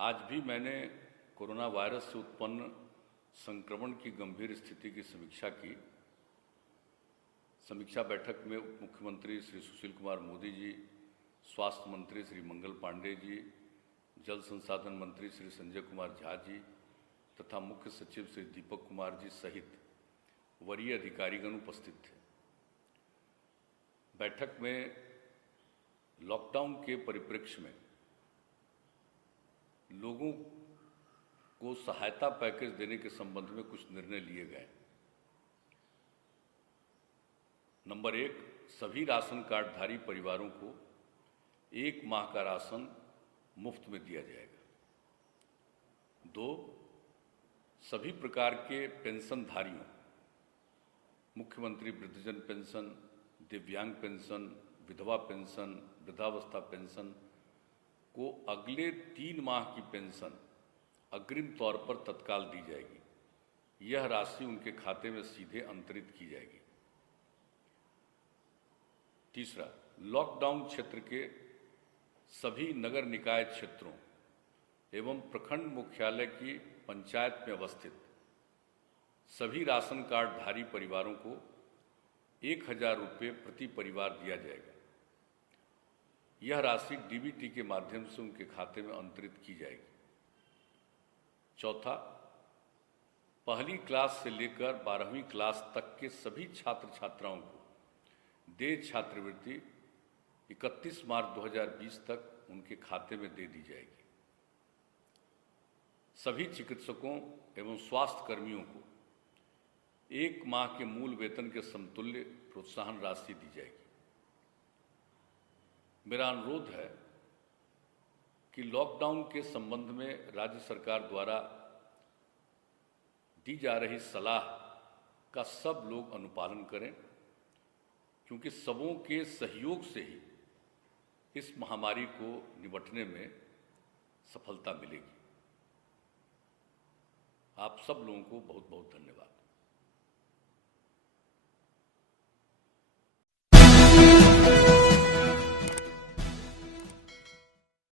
आज भी मैंने कोरोना वायरस से उत्पन्न संक्रमण की गंभीर स्थिति की समीक्षा की। समीक्षा बैठक में उप मुख्यमंत्री श्री सुशील कुमार मोदी जी, स्वास्थ्य मंत्री श्री मंगल पांडे जी, जल संसाधन मंत्री श्री संजय कुमार झा जी तथा मुख्य सचिव श्री दीपक कुमार जी सहित वरीय अधिकारीगण उपस्थित थे। बैठक में लॉकडाउन के परिप्रेक्ष्य में लोगों को सहायता पैकेज देने के संबंध में कुछ निर्णय लिए गए। नंबर 1, सभी राशन कार्डधारी परिवारों को 1 माह का राशन मुफ्त में दिया जाएगा। 2, सभी प्रकार के पेंशनधारियों, मुख्यमंत्री वृद्धजन पेंशन, दिव्यांग पेंशन, विधवा पेंशन, वृद्धावस्था पेंशन को अगले 3 माह की पेंशन अग्रिम तौर पर तत्काल दी जाएगी। यह राशि उनके खाते में सीधे अंतरित की जाएगी। तीसरा, लॉकडाउन क्षेत्र के सभी नगर निकाय क्षेत्रों एवं प्रखंड मुख्यालय की पंचायत में अवस्थित सभी राशन कार्डधारी परिवारों को 1000 रुपये प्रति परिवार दिया जाएगा। यह राशि डीबीटी के माध्यम से उनके खाते में अंतरित की जाएगी। चौथा, पहली क्लास से लेकर 12वीं क्लास तक के सभी छात्र छात्राओं को देय छात्रवृत्ति 31 मार्च 2020 तक उनके खाते में दे दी जाएगी। सभी चिकित्सकों एवं स्वास्थ्य कर्मियों को 1 माह के मूल वेतन के समतुल्य प्रोत्साहन राशि दी जाएगी। मेरा अनुरोध है कि लॉकडाउन के संबंध में राज्य सरकार द्वारा दी जा रही सलाह का सब लोग अनुपालन करें, क्योंकि सबों के सहयोग से ही इस महामारी को निपटने में सफलता मिलेगी। आप सब लोगों को बहुत बहुत धन्यवाद।